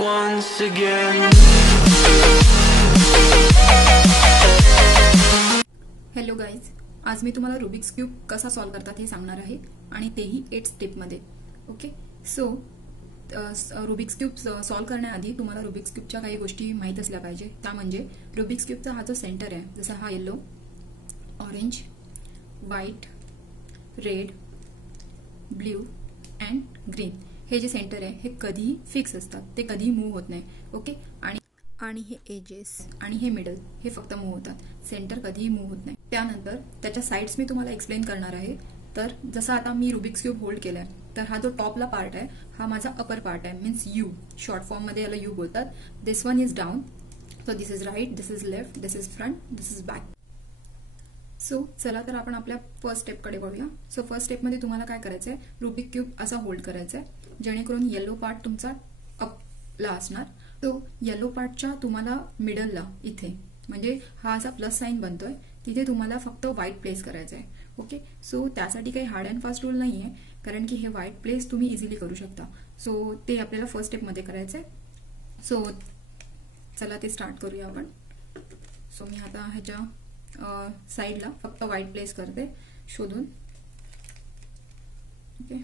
once again. Hello guys, आज मी तुम्हाला Rubik's cube कसा सॉल्व करतात हे सांगणार आहे आणि तेही 8 स्टेपमध्ये. Okay, so Rubik's cube solve करण्याआधी तुम्हाला रुबिक्स क्यूबच्या काही गोष्टी माहीत असल्या पाहिजे. त्या म्हणजे रुबिक्स क्यूबचा हा जो सेंटर आहे, जसा हा yellow, orange, white, red, blue and green, हे जे सेंटर आहे हे कधीही फिक्स असतात, ते कधीही मूव्ह होत नाही. ओके, आणि हे एजेस आणि हे मिडल हे फक्त मूव्ह होतात, सेंटर कधीही मूव्ह होत नाही. त्यानंतर त्याच्या साइड्स मी तुम्हाला एक्सप्लेन करणार आहे. तर जसं आता मी रुबिक्स क्यूब होल्ड केलाय, तर हा जो टॉपला पार्ट आहे हा माझा अपर पार्ट आहे, मीन्स यू, शॉर्ट फॉर्म मध्ये याला यू बोलतात. This one is down, so this is right, this is left, this is front, this is back. So चला तर आपण आपल्या फर्स्ट स्टेपकडे वळूया. सो फर्स्ट स्टेपमध्ये तुम्हाला काय करायचंय, रुबिक क्यूब असा होल्ड करायचा आहे जेणेकरून येलो पार्ट तुमचा अपला असणार. तो येलो पार्टच्या तुम्हाला मिडलला इथे, म्हणजे हा असा प्लस साइन बनतोय, तिथे तुम्हाला फक्त व्हाईट प्लेस करायचं आहे. ओके, सो त्यासाठी काही हार्ड अँड फास्ट रूल नाही आहे, कारण की हे व्हाईट प्लेस तुम्ही इझिली करू शकता. सो ते आपल्याला फर्स्ट स्टेपमध्ये करायचं आहे. सो चला ते स्टार्ट करूया आपण. सो मी आता ह्याच्या साईडला फक्त व्हाईट प्लेस करते शोधून. ओके,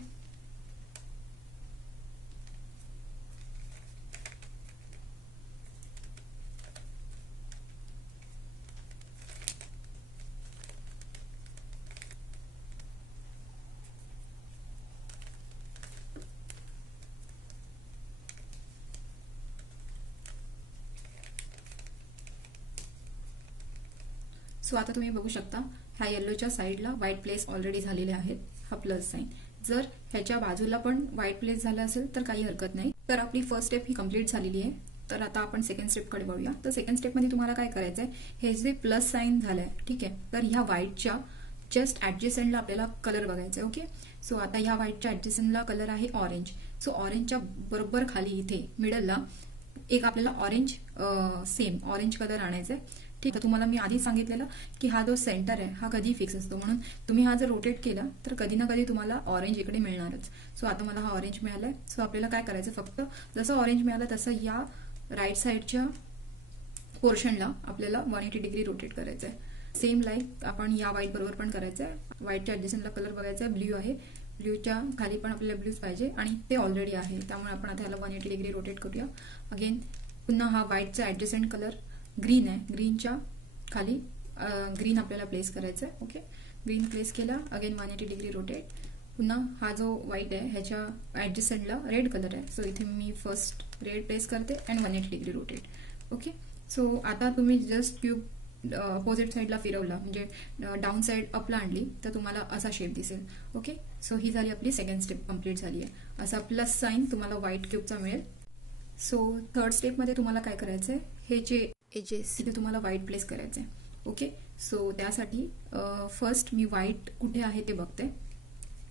सो आता तुम्ही बघू शकता ह्या येल्लोच्या साईडला व्हाईट प्लेस ऑलरेडी झालेले आहेत, हा प्लस साइन. जर ह्याच्या बाजूला पण व्हाईट प्लेस झाला असेल तर काही हरकत नाही. तर आपली फर्स्ट स्टेप ही कंप्लीट झालेली आहे. तर आता आपण सेकंड स्टेपकडे वळूया. तर सेकंड स्टेपमध्ये तुम्हाला काय करायचंय, हे जे प्लस साइन झालंय, ठीक आहे, तर ह्या व्हाईटच्या जस्ट ऍडजस्टंटला आपल्याला कलर बघायचा आहे. ओके, सो आता ह्या व्हाईटच्या ऍडजस्टंटला कलर आहे ऑरेंज. सो ऑरेंजच्या बरोबर खाली इथे मिडलला एक आपल्याला ऑरेंज, सेम ऑरेंज कलर आणायचा आहे. ठीक आहे, तुम्हाला मी आधी सांगितलेलं की हा जो सेंटर आहे हा कधी फिक्स असतो, म्हणून तुम्ही हा जर रोटेट केला तर कधी ना कधी तुम्हाला ऑरेंज इकडे मिळणारच. सो आता मला हा ऑरेंज मिळालाय. सो आपल्याला काय करायचं, फक्त जसं ऑरेंज मिळालं तसं या राईट साईडच्या पोर्शनला आपल्याला 180 डिग्री रोटेट करायचं आहे. सेम लाईक आपण या व्हाईट बरोबर पण करायचं आहे. व्हाईटच्या ऍडजस्टंटला कलर बघायचा आहे, ब्ल्यू आहे, ब्ल्यूच्या खाली पण आपल्याला ब्ल्यूच पाहिजे आणि ते ऑलरेडी आहे, त्यामुळे आपण आता ह्याला 180 डिग्री रोटेट करूया. अगेन पुन्हा हा व्हाईटचा ऍडजस्टंट कलर ग्रीन आहे, ग्रीनच्या खाली ग्रीन आपल्याला प्लेस करायचं आहे. ओके, ग्रीन प्लेस केला, अगेन 180 डिग्री रोटेट. पुन्हा हा जो व्हाईट आहे ह्याच्या ऍडजस्टंटला रेड कलर आहे, सो इथे मी फर्स्ट रेड प्लेस करते and 180 degree rotate. Okay, so आता तुम्ही जस्ट क्यूब अपोजिट साईडला फिरवला, म्हणजे डाऊन साईड अपला आणली तर तुम्हाला असा शेप दिसेल. ओके, सो ही झाली आपली सेकंड स्टेप कंप्लीट झाली आहे. असा प्लस साइन तुम्हाला व्हाईट क्यूबचा मिळेल. सो थर्ड स्टेपमध्ये तुम्हाला काय करायचंय, हे जे एजेस तिथे तुम्हाला व्हाईट प्लेस करायचंय. ओके, सो त्यासाठी फर्स्ट मी व्हाईट कुठे आहे ते बघते.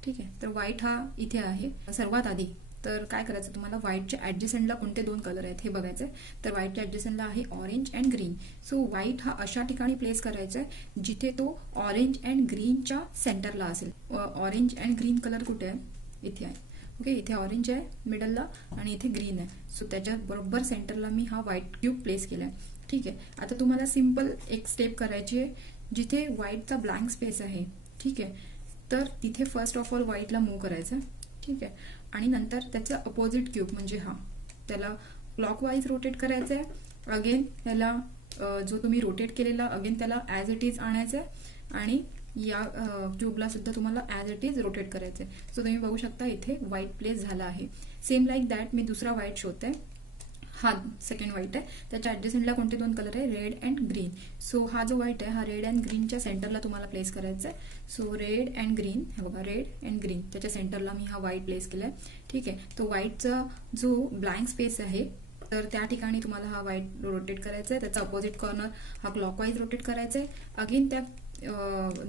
ठीक आहे, तर व्हाईट हा इथे आहे सर्वात आधी. तर काय करायचं, तुम्हाला व्हाईटच्या ऍडजस्टंटला कोणते दोन कलर आहेत हे बघायचंय. तर व्हाईटच्या ऍडजस्टंटला आहे orange and green. So white हा अशा ठिकाणी प्लेस करायचा आहे जिथे तो ऑरेंज अँड ग्रीनच्या सेंटरला असेल. ऑरेंज अँड ग्रीन कलर कुठे आहे, इथे आहे. ओके, इथे ऑरेंज आहे मिडलला आणि इथे ग्रीन आहे. सो त्याच्या बरोबर सेंटरला मी हा व्हाईट क्यूब प्लेस केलाय. ठीक आहे, आता तुम्हाला सिंपल एक स्टेप करायची आहे जिथे व्हाईटचा ब्लँक स्पेस आहे. ठीक आहे, तर तिथे फर्स्ट ऑफ ऑल व्हाईटला मूव्ह करायचं. ठीक आहे, आणि नंतर त्याचा अपोजिट क्यूब म्हणजे हा, त्याला क्लॉकवाईज रोटेट करायचं आहे. अगेन त्याला जो तुम्ही रोटेट केलेला अगेन त्याला ऍज इट इज आणायचं आहे आणि या क्यूबला सुद्धा तुम्हाला ऍज इट इज रोटेट करायचं आहे. सो तुम्ही बघू शकता इथे व्हाईट प्लेस झाला आहे. सेम लाईक दॅट मी दुसरा व्हाईट शोधते. हा सेकंड व्हाईट आहे, त्याच्या ऍडजस्टंटला कोणते दोन कलर आहे, रेड अँड ग्रीन. सो हा जो व्हाईट आहे हा रेड अँड ग्रीनच्या सेंटरला तुम्हाला प्लेस करायचा आहे. सो रेड अँड ग्रीन, हे बघा रेड अँड ग्रीन, त्याच्या सेंटरला मी हा व्हाईट प्लेस केलाय. ठीक आहे, तो व्हाईटचा जो ब्लँक स्पेस आहे तर त्या ठिकाणी तुम्हाला हा व्हाईट रोटेट करायचा आहे. त्याचा अपोजिट कॉर्नर हा क्लॉकवाईज रोटेट करायचा आहे. अगेन त्या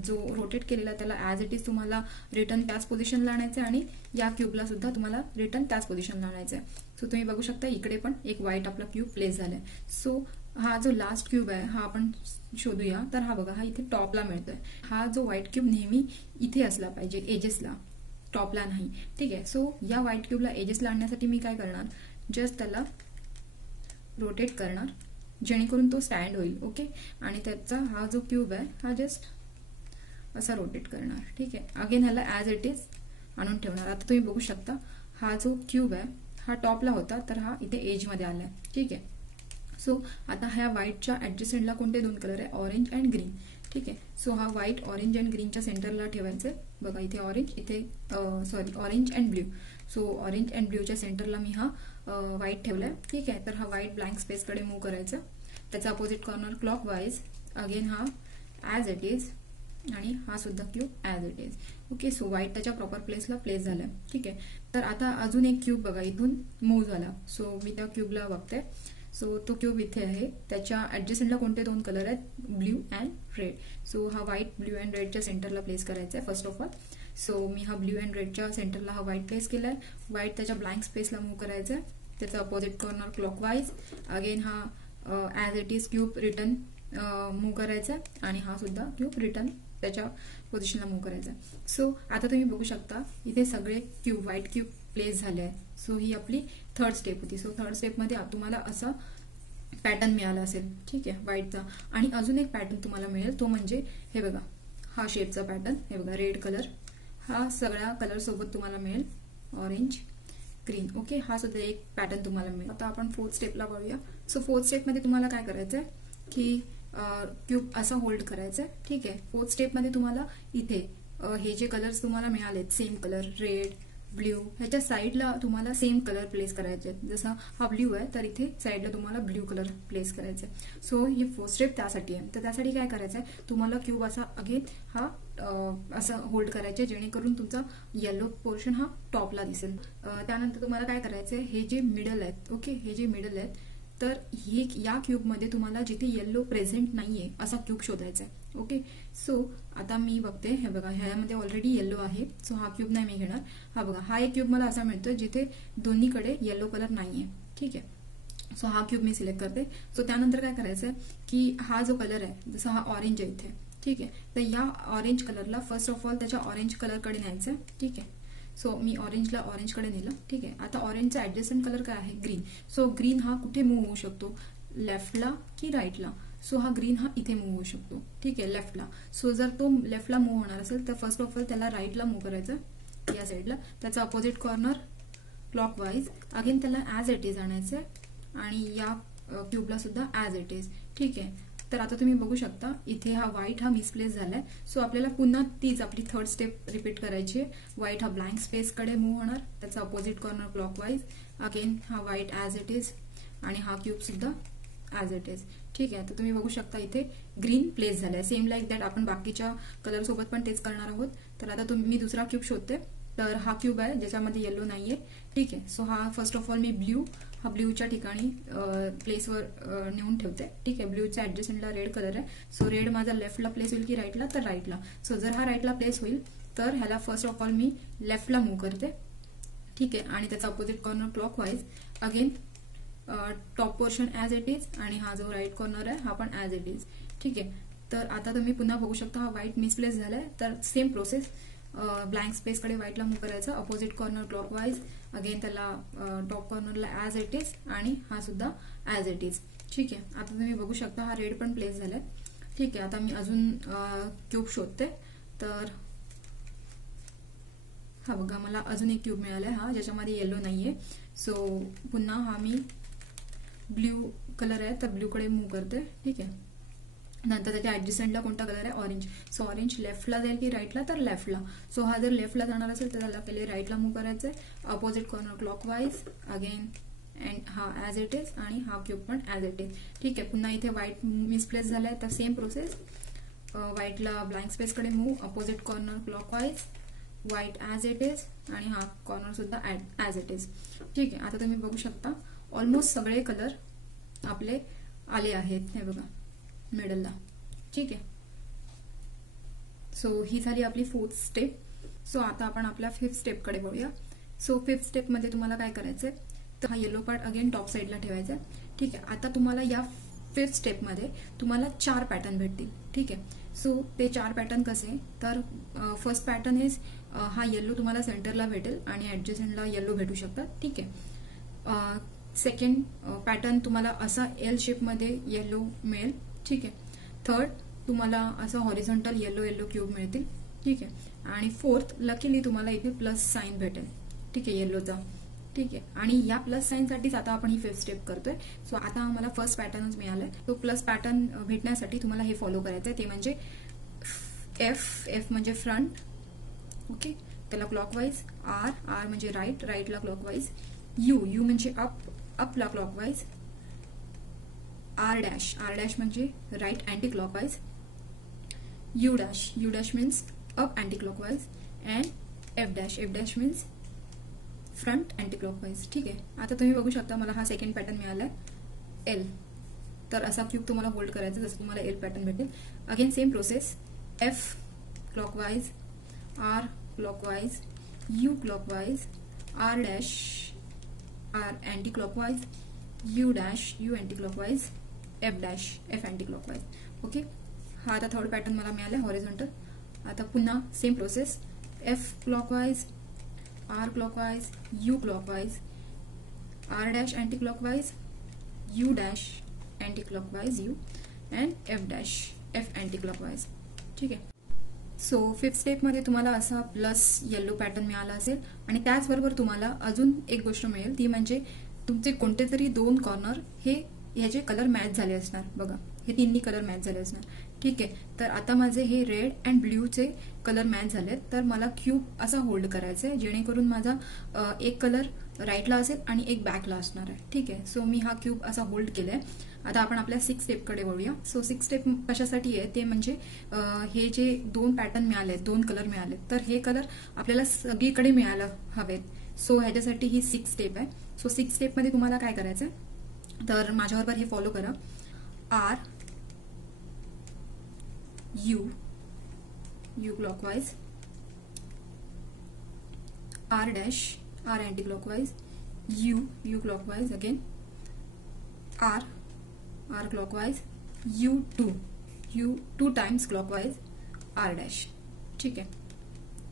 जो रोटेट केलेला त्याला ऍज इट इज तुम्हाला रिटर्न त्याच पोझिशनला आणायचं आहे आणि या क्यूबला सुद्धा तुम्हाला रिटर्न त्याच पोझिशनला आणायचं आहे. सो तुम्ही बघू शकता इकडे पण एक व्हाईट आपला क्यूब प्लेस झालाय. सो हा जो लास्ट क्यूब आहे हा आपण शोधूया. तर हा बघा, हा इथे टॉपला मिळतोय. हा जो व्हाईट क्यूब नेहमी इथे असला पाहिजे, एजेसला, टॉपला नाही. ठीक आहे, सो या व्हाईट क्यूबला एजेसला आणण्यासाठी मी काय करणार, जस्ट त्याला रोटेट करणार जेणेकरून तो स्टँड होईल. ओके, आणि त्याचा हा जो क्यूब आहे हा जस्ट असा रोटेट करणार. ठीक आहे, अगेन ह्याला ॲज इट इज आणून ठेवणार. आता तुम्ही बघू शकता हा जो क्यूब आहे हा टॉपला होता तर हा इथे एजमध्ये आलाय. ठीक आहे, सो आता ह्या व्हाईटच्या ऍडजस्टंटला कोणते दोन कलर आहे, ऑरेंज अँड ग्रीन. ठीक आहे, सो हा व्हाईट ऑरेंज अँड ग्रीनच्या सेंटरला ठेवायचं आहे. बघा इथे ऑरेंज, इथे orange and blue. So orange and ब्ल्यूच्या सेंटरला मी हा व्हाईट ठेवलाय. ठीक आहे, तर हा व्हाईट ब्लँक स्पेसकडे मूव्ह करायचा. त्याचा अपोजिट कॉर्नर क्लॉकवाईज, अगेन हा ॲज इट इज आणि हा सुद्धा cube as it is. Okay, so white त्याच्या प्रॉपर प्लेसला प्लेस झालाय. ठीक आहे, तर आता अजून एक क्यूब बघा इथून मूव्ह झाला. सो मी त्या क्यूबला बघते. सो तो क्यूब इथे आहे, त्याच्या ऍडजस्टंटला कोणते दोन कलर आहेत, ब्ल्यू अँड रेड. सो हा व्हाईट ब्ल्यू अँड रेडच्या सेंटरला प्लेस करायचा आहे फर्स्ट ऑफ ऑल. सो मी हा ब्ल्यू अँड रेडच्या सेंटरला हा व्हाईट प्लेस केलाय. व्हाईट त्याच्या ब्लँक स्पेसला मूव्ह करायचा आहे. त्याचा अपोजिट कॉर्नर क्लॉकवाईज, अगेन हा as it is cube return move करायचा आणि हा सुद्धा क्यूब रिटर्न त्याच्या पोझिशनला मूव्ह करायचा. सो आता तुम्ही बघू शकता इथे सगळे क्यूब व्हाईट क्यूब प्लेस झाले आहेत. सो ही आपली थर्ड स्टेप होती. सो थर्ड स्टेपमध्ये तुम्हाला असा पॅटर्न मिळाला असेल. ठीक आहे, व्हाईटचा. आणि अजून एक पॅटर्न तुम्हाला मिळेल, तो म्हणजे हे बघा हा शेपचा पॅटर्न. हे बघा रेड कलर, हा सगळ्या कलर सोबत तुम्हाला मिळेल, ऑरेंज ग्रीन. ओके, हा सुद्धा एक पॅटर्न तुम्हाला मिळेल. आता आपण फोर्थ स्टेपला वळूया. सो फोर्थ स्टेपमध्ये तुम्हाला काय करायचंय की क्यूब असा होल्ड करायचा आहे. ठीक आहे, फोर्थ स्टेपमध्ये तुम्हाला इथे हे जे कलर्स तुम्हाला मिळालेत सेम कलर रेड ब्ल्यू, ह्याच्या साईडला तुम्हाला सेम कलर प्लेस करायचे आहेत. जसा हा ब्ल्यू आहे तर इथे साईडला तुम्हाला ब्ल्यू कलर प्लेस करायचा आहे. सो ही फोर्थ स्टेप त्यासाठी आहे. तर त्यासाठी काय करायचं आहे, तुम्हाला क्यूब असा अगेन हा असं होल्ड करायचे जेणेकरून तुमचा येलो पोर्शन हा टॉपला दिसेल. त्यानंतर तुम्हाला काय करायचंय, हे जे मिडल आहेत, ओके, हे जे मिडल आहेत तर ही या क्यूबमध्ये तुम्हाला जिथे येल्लो प्रेझेंट नाहीये असा क्यूब शोधायचा आहे. ओके, सो आता मी बघते. हे बघा ह्यामध्ये ऑलरेडी येल्लो आहे. सो हा क्यूब नाही मी घेणार. हा बघा हा एक क्यूब मला असा मिळतोय जिथे दोन्हीकडे येल्लो कलर नाहीये. ठीक आहे, सो हा क्यूब मी सिलेक्ट करते. सो त्यानंतर काय करायचंय की हा जो कलर आहे जसा हा ऑरेंज आहे इथे. ठीक आहे, तर या ऑरेंज कलरला फर्स्ट ऑफ ऑल त्याच्या ऑरेंज कलरकडे न्यायचं आहे. ठीक आहे, सो मी ऑरेंजला ऑरेंजकडे नेलं. ठीक आहे, आता ऑरेंजचा ऍडजस्टंट कलर काय आहे, ग्रीन. सो ग्रीन हा कुठे मूव्ह होऊ शकतो, लेफ्टला की राईटला. सो हा ग्रीन हा इथे मूव्ह होऊ शकतो. ठीक आहे, लेफ्टला. सो जर तो लेफ्टला मूव्ह होणार असेल तर फर्स्ट ऑफ ऑल त्याला राईटला मूव्ह करायचं या साईडला. त्याचा अपोजिट कॉर्नर क्लॉकवाईज, अगेन त्याला ॲज इट इज आणायचं आणि या क्यूबला सुद्धा ॲज इट इज. ठीक आहे, तर आता तुम्ही बघू शकता इथे हा व्हाईट हा मिसप्लेस झालाय. सो आपल्याला पुन्हा तीच आपली थर्ड स्टेप रिपीट करायची आहे. व्हाईट हा ब्लँक स्पेसकडे मूव्ह होणार, त्याचा अपोजिट कॉर्नर क्लॉकवाईज, अगेन हा व्हाईट ॲज इट इज आणि हा क्यूब सुद्धा ॲज इट इज. ठीक आहे, तर तुम्ही बघू शकता इथे ग्रीन प्लेस झालाय. सेम लाईक दॅट आपण बाकीच्या कलर सोबत पण तेच करणार आहोत. तर आता मी दुसरा क्यूब शोधते. तर हा क्यूब आहे ज्याच्यामध्ये येल्लो नाहीये. ठीक आहे, सो हा फर्स्ट ऑफ ऑल मी हा ब्ल्यूच्या ठिकाणी प्लेसवर नेऊन ठेवते. ठीक आहे, ब्ल्यूच्या ऍडजस्टंटला रेड कलर आहे. सो रेड माझा लेफ्टला प्लेस होईल की राईटला, तर राईटला. सो जर हा राईटला प्लेस होईल तर ह्याला फर्स्ट ऑफ ऑल मी लेफ्टला मूव्ह करते. ठीक आहे, आणि त्याचा opposite corner clockwise, again top portion as it is आणि हा जो राईट कॉर्नर आहे हा पण ॲज इट इज. ठीक आहे, तर आता तुम्ही पुन्हा बघू शकता हा व्हाईट मिसप्लेस झालाय. तर सेम प्रोसेस, ब्लँक स्पेसकडे व्हाईटला मूव्ह करायचं, अपोजिट कॉर्नर क्लॉकवाईज, अगेन त्याला टॉप कॉर्नरला ॲज इट इज आणि हा सुद्धा ॲज इट इज. ठीक आहे, आता तुम्ही बघू शकता हा रेड पण प्लेस झालाय. ठीक आहे, आता मी अजून क्यूब शोधते. तर हा बघा मला अजून एक क्यूब मिळालाय हा ज्याच्यामध्ये येल्लो नाहीये. सो पुन्हा हा मी ब्ल्यू कलर आहे तर ब्ल्यूकडे मूव्ह करते. ठीक आहे, नंतर त्याच्या ऍडजस्टंटला कोणता कलर आहे, ऑरेंज. सो ऑरेंज लेफ्टला जाईल की राईटला, तर लेफ्टला. सो हा जर लेफ्टला जाणार असेल तर त्याला पहिले राईटला मूव्ह करायचंय, opposite corner clockwise, again and हा ॲज इट इज आणि हा क्यूब पण ॲज इट इज. ठीक आहे, पुन्हा इथे व्हाईट मिसप्लेस झालाय तर सेम प्रोसेस, व्हाईटला ब्लँक स्पेसकडे move, opposite corner clockwise, white as it is आणि हा कॉर्नर सुद्धा ॲज इट इज. ठीक आहे, आता तुम्ही बघू शकता ऑलमोस्ट सगळे कलर आपले आले आहेत. हे बघा मिडलला. ठीक आहे, सो ही झाली आपली फोर्थ स्टेप. सो आता आपण आपल्या फिफ्थ स्टेपकडे वळूया. सो फिफ्थ स्टेपमध्ये तुम्हाला काय करायचंय, तर हा येलो पार्ट अगेन टॉप साईडला ठेवायचा आहे. ठीक आहे, आता तुम्हाला या फिफ्थ स्टेपमध्ये तुम्हाला 4 पॅटर्न भेटतील. ठीक आहे, सो ते 4 पॅटर्न कसे, तर फर्स्ट पॅटर्न इज हा येल्लो तुम्हाला सेंटरला भेटेल आणि ऍडजस्टंटला येल्लो भेटू शकतात. ठीक आहे, सेकंड पॅटर्न तुम्हाला असा एल शेपमध्ये येलो मिळेल. ठीक आहे. थर्ड तुम्हाला असं हॉरिझॉन्टल येलो येलो क्यूब मिळतील. ठीक आहे. आणि फोर्थ लकीली तुम्हाला इथे प्लस साइन भेटेल. ठीक आहे, येलोचा. ठीक आहे. आणि या प्लस साइनसाठीच आता आपण ही फिफ्थ स्टेप करतोय. सो आता आम्हाला फर्स्ट पॅटर्नच मिळालाय. तो प्लस पॅटर्न भेटण्यासाठी तुम्हाला हे फॉलो करायचं आहे. ते म्हणजे एफ म्हणजे फ्रंट. ओके, त्याला क्लॉकवाईज. आर म्हणजे राईटला क्लॉकवाईज. यू म्हणजे अपला क्लॉकवाईज. आर डॅश म्हणजे right anticlockwise. U dash means up anticlockwise. And F dash means front anticlockwise. ठीक आहे. आता तुम्ही बघू शकता मला हा सेकंड पॅटर्न मिळालाय एल. तर असा क्यूब तुम्हाला होल्ड करायचा जसं तुम्हाला एल पॅटर्न भेटेल. Again same process. F clockwise, R clockwise, U clockwise, R dash anticlockwise, U anticlockwise, F anticlockwise. Okay, हा आता थर्ड पॅटर्न मला मिळाला हॉरिझॉन्टल. आता पुन्हा same process. F clockwise, R clockwise, U clockwise, R dash anticlockwise, U dash anticlockwise, U and F anticlockwise. ठीक आहे. So fifth स्टेपमध्ये तुम्हाला असा प्लस येलो पॅटर्न मिळाला असेल. आणि त्याचबरोबर तुम्हाला अजून एक गोष्ट मिळेल ती म्हणजे तुमचे कोणते तरी दोन कॉर्नर ह्याचे कलर मॅच झाले असणार. बघा, हे तिन्ही कलर मॅच झाले असणार. ठीक आहे. तर आता माझे हे रेड अँड ब्ल्यूचे कलर मॅच झालेत. तर मला क्यूब असा होल्ड करायचा आहे जेणेकरून माझा एक कलर राईटला असेल आणि एक बॅकला असणार आहे. ठीक आहे. सो मी हा क्यूब असा होल्ड केलाय. आता आपण आपल्या सिक्स स्टेपकडे वळूया. सो सिक्स स्टेप कशासाठी आहे ते म्हणजे हे जे दोन पॅटर्न मिळाले, दोन कलर मिळाले, तर हे कलर आपल्याला सगळीकडे मिळायला हवेत. सो ह्याच्यासाठी ही सिक्स स्टेप आहे. सो सिक्स स्टेपमध्ये तुम्हाला काय करायचं तर माझ्याबरोबर हे फॉलो करा. R U clockwise, R anticlockwise, U clockwise, again R clockwise, U two times clockwise, R dash. ठीक आहे.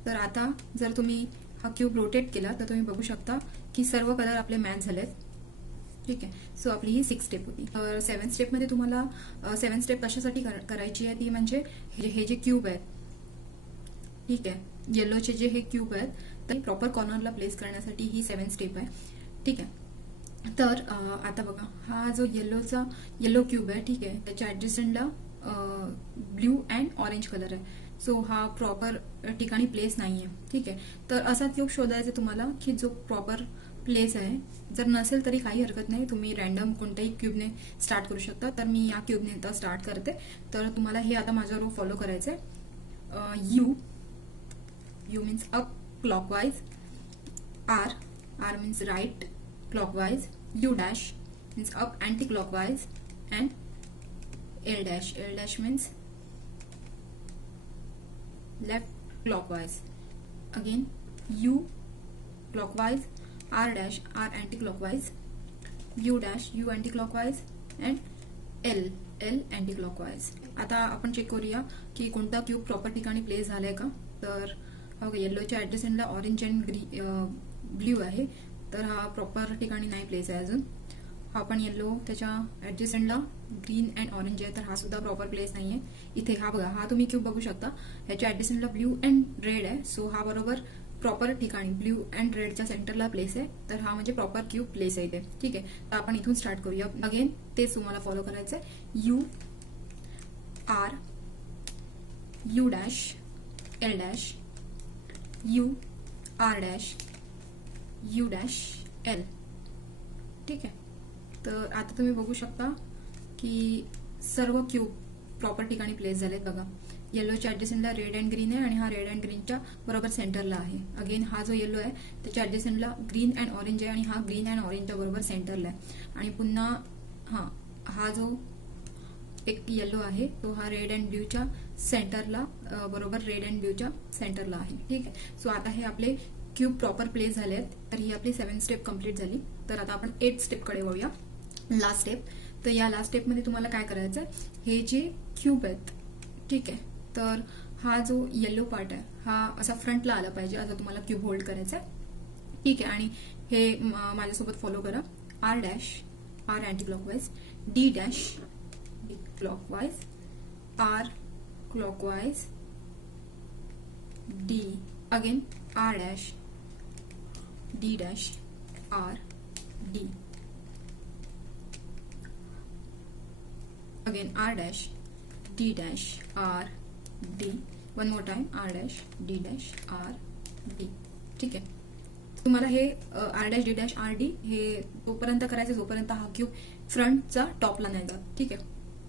तर आता जर तुम्ही हा क्यूब रोटेट केला तर तुम्ही बघू शकता की सर्व कलर आपले मॅच झालेत. ठीक आहे. सो आपली ही सिक्स स्टेप होती. सेव्हन स्टेपमध्ये तुम्हाला सेव्हन स्टेप कशासाठी करायची आहे ती म्हणजे हे जे क्यूब आहेत, ठीक आहे, येलोचे जे हे क्यूब आहेत तर प्रॉपर कॉर्नरला प्लेस करण्यासाठी ही सेव्हन स्टेप आहे. ठीक आहे. तर आता बघा, हा जो येलो क्यूब आहे, ठीक आहे, त्याच्या ऍडजस्टंटला ब्ल्यू अँड ऑरेंज कलर आहे. सो हा प्रॉपर ठिकाणी प्लेस नाहीये. ठीक आहे. तर असा क्यूब शोधायचा तुम्हाला की जो प्रॉपर प्लेस आहे. जर नसेल तरी काही हरकत नाही, तुम्ही रॅन्डम कोणत्याही क्यूबने स्टार्ट करू शकता. तर मी या क्यूबने आता स्टार्ट करते. तर तुम्हाला हे आता माझा रो फॉलो करायचं आहे. U means up clockwise, R means right clockwise, U dash means up anticlockwise, and L dash means left clockwise. Again U clockwise, R anticlockwise, U anticlockwise, and L anticlockwise. आता आपण check करूया की कोणता cube proper ठिकाणी place झालाय का. तर येल्लोच्या ऍडजस्टंटला orange and blue आहे, तर हा प्रॉपर ठिकाणी नाही प्लेस आहे अजून. हा पण येल्लो त्याच्या ऍडजस्टंटला ग्रीन अँड ऑरेंज आहे, तर हा सुद्धा प्रॉपर प्लेस नाहीये. इथे हा बघा, हा तुम्ही क्यूब बघू शकता, ह्याच्या ऍडजस्टंटला ब्ल्यू अँड रेड आहे. सो हा बरोबर प्रॉपर ठिकाणी ब्ल्यू अँड रेडच्या सेंटरला प्लेस आहे. तर हा म्हणजे प्रॉपर क्यूब प्लेस आहे इथे. ठीक आहे. तर आपण इथून स्टार्ट करूया. अगेन तेच तुम्हाला फॉलो करायचंय. U dash L dash, R dash, U dash L. ठीक आहे. तर आता तुम्ही बघू शकता की सर्व क्यूब प्रॉपर ठिकाणी प्लेस झालेत. बघा, येलोच्या ऍडजस्टंटला रेड अँड ग्रीन आहे आणि हा रेड अँड ग्रीनच्या बरोबर सेंटरला आहे. अगेन हा जो येलो आहे त्याच्या ऍडजस्टंटला ग्रीन अँड ऑरेंज आहे आणि हा ग्रीन अँड ऑरेंजच्या बरोबर सेंटरला आहे. आणि पुन्हा हा जो एक येलो आहे तो हा रेड अँड ब्ल्यूच्या सेंटरला बरोबर रेड अँड ब्ल्यूच्या सेंटरला आहे. ठीक आहे. सो आता हे आपले क्यूब प्रॉपर प्लेस झाले आहेत. तर ही आपली 7 स्टेप कंप्लीट झाली. तर आता आपण 8 स्टेपकडे वळूया, लास्ट स्टेप. तर या लास्ट स्टेपमध्ये तुम्हाला काय करायचं आहे, हे जे क्यूब आहेत, ठीक आहे, तर हा जो येलो पार्ट आहे हा असा फ्रंटला आला पाहिजे, असं तुम्हाला क्यूब होल्ड करायचा आहे. ठीक आहे. आणि हे माझ्यासोबत फॉलो करा. R dash, R anti-clockwise, D dash, clockwise, R clockwise, D, again R dash, D dash, R, D, again R dash, D dash, R, D, one more time R dash, D dash, R, D. ठीक आहे. तुम्हाला हे R dash, D dash, R, D हे तोपर्यंत करायचं जोपर्यंत हा cube फ्रंटचा टॉपला नाही जात. ठीक आहे,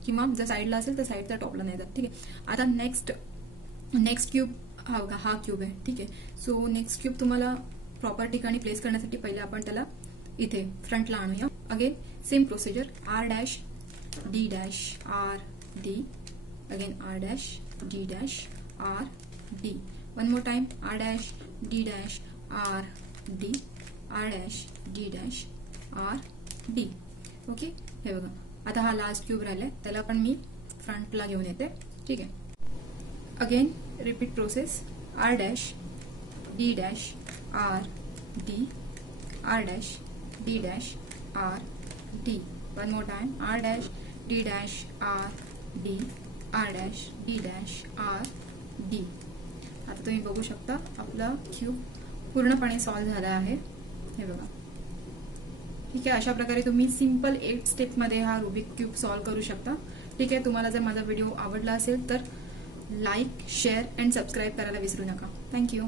किंवा जर साईडला असेल तर साईडचा टॉपला नाही जात. ठीक आहे. आता नेक्स्ट क्यूब हा क्यूब आहे. ठीक आहे. सो नेक्स्ट क्यूब तुम्हाला प्रॉपर ठिकाणी प्लेस करण्यासाठी पहिले आपण त्याला इथे फ्रंटला आणूया. Again same procedure, R dash, D dash, R, D, again R dash, D dash, R, D, one more time R dash, D dash, R, D, R dash, D dash, R, D. Okay, हे बघा. आता हा last cube राहिलाय, त्याला पण मी फ्रंटला घेऊन येते. ठीक आहे. Again repeat process, R dash, D dash, R, D, R dash, D dash, R, D, one more time R dash, D dash, R, D, R dash, D dash, R, D. आता तुम्ही बघू शकता आपला क्यूब पूर्णपणे solve झाला आहे. हे बघा. ठीक आहे. अशा प्रकारे तुम्ही सिंपल 8 स्टेपमध्ये हा रुबिक क्यूब सॉल्व्ह करू शकता. ठीक आहे. तुम्हाला जर माझा व्हिडिओ आवडला असेल तर लाईक, शेअर अँड सबस्क्राईब करायला विसरू नका. थँक्यू.